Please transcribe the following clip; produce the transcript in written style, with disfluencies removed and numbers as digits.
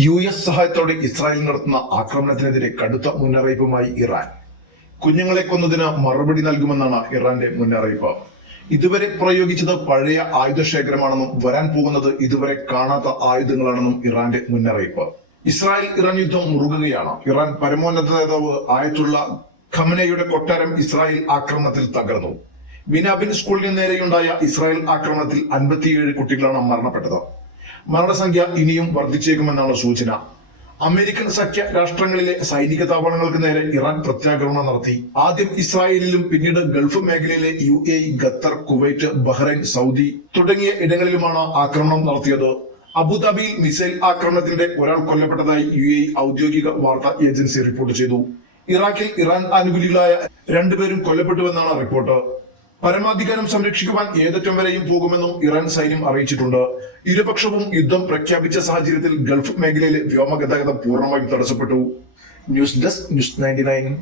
US സഹായത്തോടെ Israel നടത്തുന്ന ആക്രമണത്തിനെതിരെ കടുത്ത മുന്നറിയിപ്പുമായി ഇറാൻ. കുഞ്ഞുങ്ങളെ കൊന്നതിന് മറുപടി നൽകുമെന്നാണ് ഇറാന്റെ മുന്നറിയിപ്പ്. ഇതുവരെ പ്രയോഗിച്ചത് പഴയ ആയുധശേഖരമാണെന്നും വരാൻ പോകുന്നത് ഇതുവരെ കാണാത്ത ആയുധങ്ങളാണെന്നും ഇറാന്റെ മുന്നറിയിപ്പ്. ഇസ്രായേൽ ഇറാൻ യുദ്ധം മുറുകുകയാണ്. ഇറാൻ പരമോന്നത നേതാവ് ആയത്തുള്ള ഖമനയുടെ കൊട്ടാരം ഇസ്രായേൽ ആക്രമണത്തിൽ തകർന്നു. ബിനാബിൻ സ്കൂളിന് നേരെയുണ്ടായ ഇസ്രായേൽ ആക്രമണത്തിൽ 57 കുട്ടികളാണ് മരണപ്പെട്ടത്. മരണസംഖ്യ ഇനിയും വർദ്ധിച്ചേക്കുമെന്നാണ് സൂചന. അമേരിക്കൻ സഖ്യ രാഷ്ട്രങ്ങളിലെ സൈനിക താവളങ്ങൾക്ക് നേരെ ഇറാൻ പ്രത്യാക്രമണം നടത്തി. ആദ്യം ഇസ്രായേലിലും പിന്നീട് ഗൾഫ് മേഖലയിലെ UAE, Qatar, Kuwait, Bahrain, Saudi തുടങ്ങിയ ഇടങ്ങളിലുമാണ് ആക്രമണം നടത്തിയത്. അബുദാബിയിൽ മിസൈൽ ആക്രമണത്തിന്റെ ഒരാൾ കൊല്ലപ്പെട്ടതായി UAE ഔദ്യോഗിക വാർത്താ ഏജൻസി റിപ്പോർട്ട് ചെയ്തു. ഇറാഖിൽ ഇറാൻ അനുകൂലികളായ 2 പേരും കൊല്ലപ്പെട്ടുവെന്നാണ് റിപ്പോർട്ട്. പരമാധികാരം സംരക്ഷിക്കുവാൻ ഏതറ്റം വരെയും പോകുമെന്നും ഇറാൻ സൈന്യം അറിയിച്ചിട്ടുണ്ട്. ഇരുപക്ഷവും യുദ്ധം പ്രഖ്യാപിച്ച സാഹചര്യത്തിൽ ഗൾഫ് മേഖലയിലെ വ്യോമഗതാഗതം പൂർണ്ണമായും തടസ്സപ്പെട്ടു. News desk, news 99.